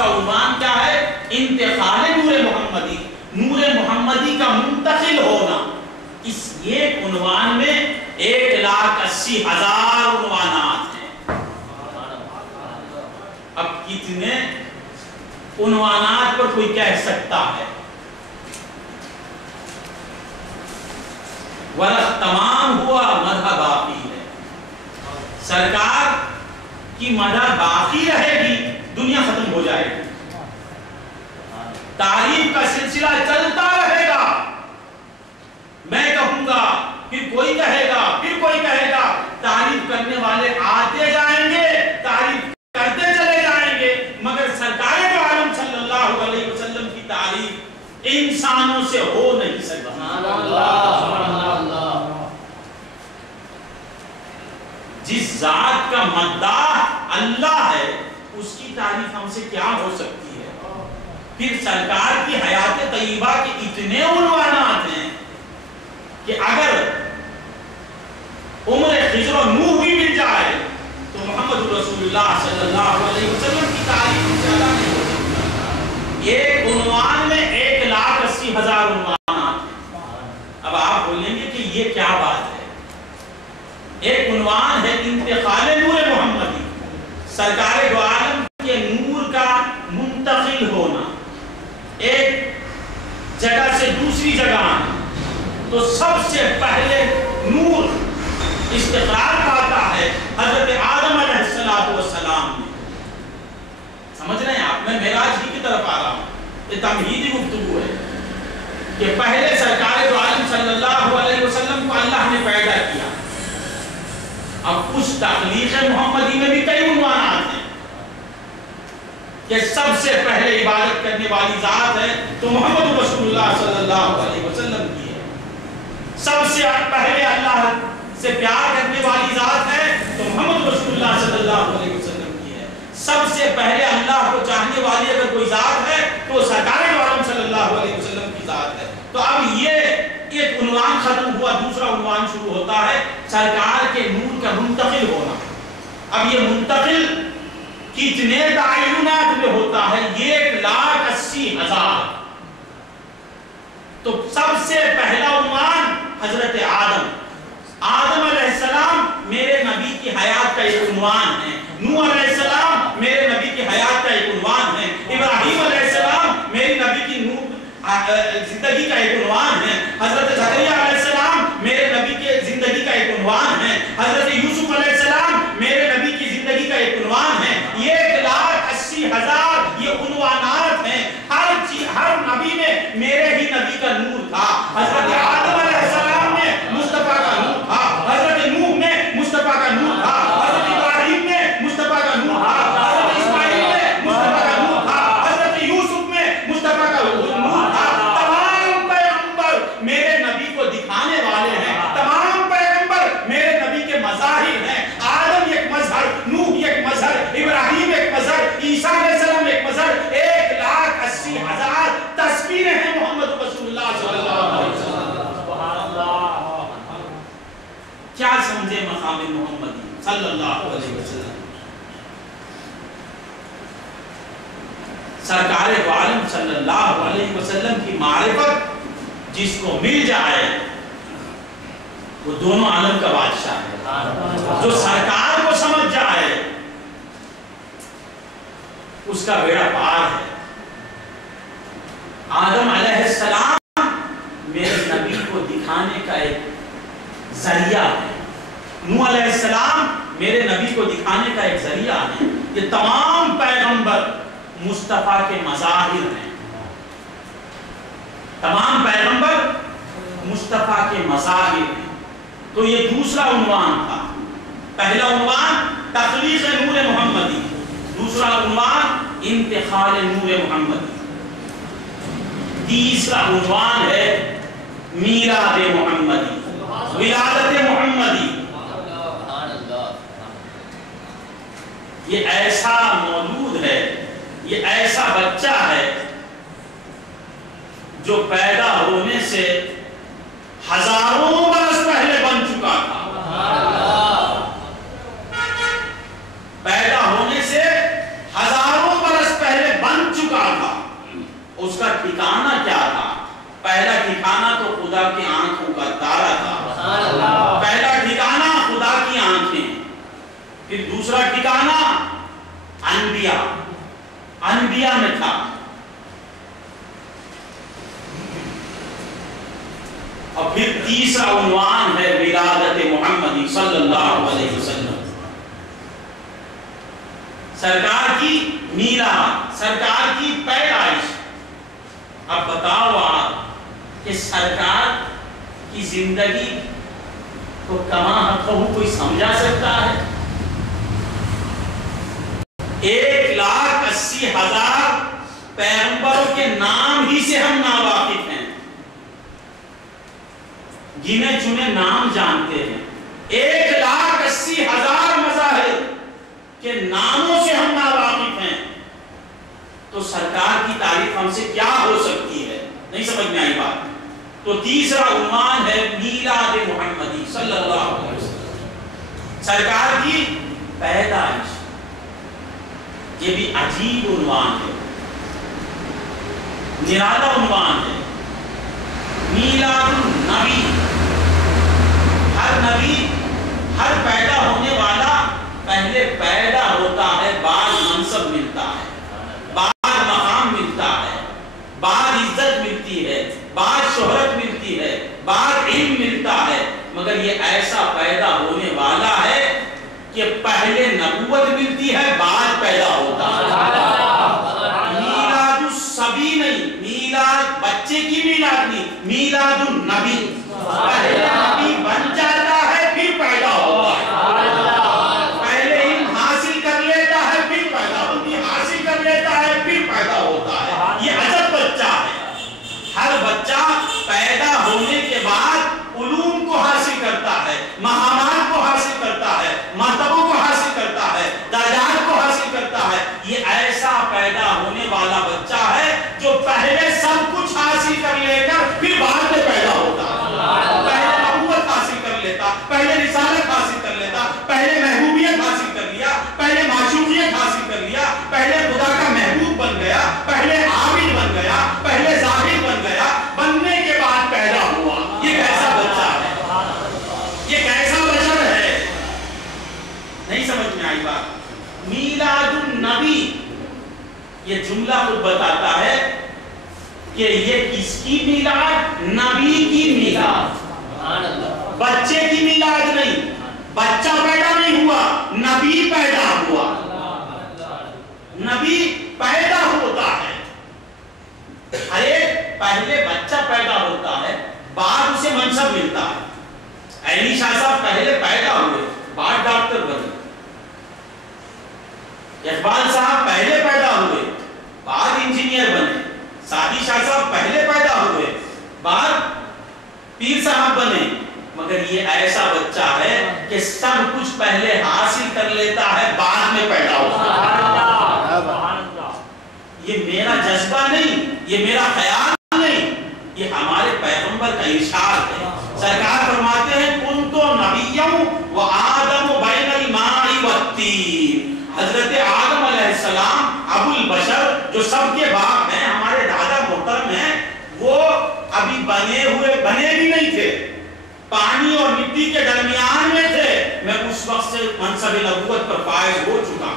دوسرا عنوان کیا ہے؟ انتقال نور محمدی، نور محمدی کا منتقل ہونا۔ اس ایک عنوان میں 1,80,000 عنوانات ہیں۔ اب کتنے عنوانات پر کوئی کہہ سکتا ہے؟ ورق تمام ہوا، مدح باقی ہے۔ سرکار کی مدح باقی رہے گی، دنیا ختم ہو جائے گی، تعریف کا سلسلہ چلتا رہے گا۔ میں کہوں گا، پھر کوئی کہے گا، پھر کوئی کہے گا، تعریف کرنے والے آتے جائیں گے، تعریف کرتے چلے جائیں گے، مگر سرکار دو عالم صلی اللہ علیہ وسلم کی تعریف انسانوں سے ہو نہیں سکتی۔ جس ذات کا مداح اللہ ہے، اس کی تعریف ہم سے کیا ہو سکتی ہے؟ پھر سرکار کی حیات طیبہ کے اتنے عنوانات ہیں کہ اگر عمر خضر و نوح بھی مل جائے تو محمد رسول اللہ صلی اللہ علیہ وسلم کی تعریف زیادہ نہیں ہو سکتی۔ ایک عنوان میں 1,80,000 عنوانات ہیں۔ اب آپ بولیں گے کہ یہ کیا بات ہے؟ ایک عنوان ہے انتقال نور محمدی، سرکار دو عالم کے نور کا منتقل ہونا، ایک جگہ سے دوسری جگہ آنا۔ تو سب سے پہلے نور استقرار پاتا ہے حضرت آدم علیہ السلام نے۔ سمجھ رہے ہیں آپ؟ میں معراج ہی کی طرف آ رہا ہوں، یہ تمہیدی گفتگو ہے کہ پہلے سرکار دو عالم صلی اللہ علیہ وسلم کو اللہ نے پیدا کیا۔ اب اس تخلیق محمدی میں بھی کئی عنوانات ہیں کہ سب سے پہلے عبادت کرنے والی ذات ہے تو محمد رسول اللہ صلی اللہ علیہ وسلم کی ہے۔ سب سے پہلے اللہ سے پیار کرنے والی ذات ہے تو محمد رسول اللہ صلی اللہ علیہ وسلم کی ہے۔ سب سے پہلے اللہ کو چاہنے والی اگر کوئی ذات ہے تو سرکار دو عالم صلی اللہ علیہ وسلم کی ذات ہے۔ تو اب یہ ایک عنوان ختم ہوا، دوسرا عنوان شروع ہوتا ہے، سرکار کے نور کا منتقل ہونا۔ اب یہ منتقل کتنے تعینات میں ہوتا ہے؟ 1,80,000۔ تو سب سے پہلا عنوان حضرت آدم علیہ السلام میرے نبی کی حیات کا ایک عنوان ہے۔ نوح علیہ السلام میرے نبی کی حیات کا ایک عنوان ہے۔ ابراہیم علیہ السلام میرے نبی کی زندگی کا ایک عنوان ہے۔ حضرت زکریا علیہ السلام میرے نبی کی زندگی کا ایک عنوان ہے۔ حضرت یوسف علیہ السلام میرے نبی کی زندگی کا ایک عنوان ہے۔ 1,80,000 یہ عنوانات ہیں۔ ہر نبی میں میرے ہی نبی کا نور تھا۔ حضرت آدم علیہ السلام میں مصطفیٰ کا نور تھا، حضرت نوح میں مصطفیٰ کا نور تھا، حضرت ابراہیم میں مصطفیٰ کا نور تھا، حضرت اسماعیل میں مصطفیٰ کا نور تھا، حضرت یوسف میں مصطفیٰ کا نور تھا۔ تمام پیغمبر میرے نبی کو دکھانے والے ہیں، تمام پیغمبر میرے نبی کے مظاہر ہیں۔ آدم ایک مظہر، نوح ایک مظہر، ابراہیم ایک مظہر، عیسیٰ علیہ السلام ایک مظہر۔ 1,80,000 تصویریں ہیں محمد رسول اللہ صلی اللہ علیہ وسلم۔ سبحان اللہ! کیا سمجھے مقام محمدی صلی اللہ علیہ وسلم؟ سرکار دو عالم صلی اللہ علیہ وسلم کی معرفت جس کو مل جائے وہ دونوں عالم کا بادشاہ ہے۔ جو سرکار کو سمجھ جائے اس کا بیڑا پار ہے۔ آدم علیہ السلام میرے نبی کو دکھانے کا ایک ذریعہ ہے، نوح علیہ السلام میرے نبی کو دکھانے کا ایک ذریعہ ہے۔ یہ تمام پیغمبر مصطفیٰ کے مظاہر ہیں، تمام پیغمبر مصطفیٰ کے مظاہر ہیں۔ تو یہ دوسرا عنوان تھا۔ پہلا عنوان تخلیق نور محمدی، دوسرا عنوان انتقال نور محمدی، تیسرا عنوان ہے میلاد محمدی، ولادت محمدی۔ یہ ایسا مولود ہے، یہ ایسا بچہ ہے جو پیدا ہونے سے ہزاروں برس پہلے بن چکا تھا۔ پیدا ہونے سے ہزاروں برس پہلے بن خدا کی آنکھوں کا تارا تھا۔ پہلا ٹھکانہ خدا کی آنکھیں، پھر دوسرا ٹھکانہ انبیاء میں تھا، اور پھر تیسرا عنوان ہے ولادت محمدی صلی اللہ علیہ وسلم، سرکار کی میلاد، سرکار کی پیدائش۔ اب بتاؤ آپ کہ سرکار کی زندگی کو کما حقہ کوئی سمجھا سکتا ہے؟ 1,80,000 پیغمبروں کے نام ہی سے ہم ناواقف ہیں، گنے چنے نام جانتے ہیں، 1,80,000 مذاہب کے ناموں سے ہم ناواقف ہیں، تو سرکار کی تعریف ہم سے کیا ہو سکتی ہے؟ نہیں سمجھ میں آئی بات۔ تو تیسرا عنوان ہے میلاد محمدی صلی اللہ علیہ وسلم، سرکار کی پیدائش۔ یہ بھی عجیب عنوان ہے، نرالا عنوان ہے، میلاد النبی۔ ہر نبی، ہر پیدا ہونے والا پہلے پیدا ہوتا ہے، بعد منصب ملتا ہے، بعد مقام ملتا ہے، بعد عزت ملتی ہے، بعد شہرت ملتی ہے، بعد علم ملتا ہے، مگر یہ ایسا پیدا ہونے والا ہے کہ پہلے نبوت ملتی ہے، بعد پیدا ہوتا ہے۔ میلاد الصبی نہیں، میلاد بچے کی میلاد نہیں، میلاد النبی، پہلے نبی بن جاتا ہے پھر پیدا ہوتا ہے، پہلے علم حاصل کر لیتا ہے پھر پیدا ہوتی ہے، حاصل کر لیتا ہے پھر پیدا ہوتا ہے۔ یہ عجب بچہ ہے، ہر بچہ پیدا ہونے کے بعد علوم کو حاصل کرتا ہے، مقامات کو حاصل کرتا ہے، مرتبوں کو حاصل کرتا ہے، درجات کو حاصل کرتا ہے۔ یہ ایسا پیدا ہونے والا بچہ ہے جو پہلے سب کچھ حاصل کر لے کر پھر بعد میں پیدا ہوتا ہے، پہلے نبوت حاصل کر لیتا، پہلے رسالت حاصل کر لیتا، پہلے محبوبیت حاصل کر لیا، پہلے معشوقیت حاصل کر لیا، پہلے خدا کا محبوب بن گیا، پہلے عابد بن گیا، پہلے زاہد بن گیا، بننے کے بعد پیدا ہوا۔ یہ کیسا بچہ ہے، یہ کیسا بشر ہے؟ نہیں سمجھ میں آئی بات۔ میلاد النبی، یہ جملہ خود بتاتا ہے کہ یہ کس کی میلاد؟ نبی کی میلاد، بچے کی میلاد نہیں، بچہ پیدا نہیں ہوا، نبی پیدا ہوا، نبی پیدا ہوتا ہے۔ پہلے بچہ پیدا ہوتا ہے، بعد اسے منصب ملتا ہے۔ علی شاہ صاحب پہلے پیدا ہوئے، بعد ڈاکٹر بنے۔ اقبال صاحب پہلے پیدا ہوئے، بعد انجینئر بنے۔ سعدی شاہ صاحب پہلے پیدا ہوئے، بعد پیر صاحب بنے۔ مگر یہ ایسا بچہ ہے کہ سب کچھ پہلے حاصل کر لیتا ہے، بعد میں پیدا ہوتا ہے۔ یہ میرا جذبہ نہیں، یہ میرا خیال نہیں، یہ ہمارے پیغمبر کا ارشاد ہے۔ سرکار فرماتے ہیں کنتو نبیّا وآدم بین الماء والطین۔ حضرت آدم علیہ السلام ابو البشر، جو سب کے باپ ہیں، ہمارے دادا محترم ہیں، وہ ابھی بنے بھی نہیں تھے، پانی اور مٹی کے درمیان میں تھے۔ میں اس وقت سے منصب نبوت پر فائز ہو چکا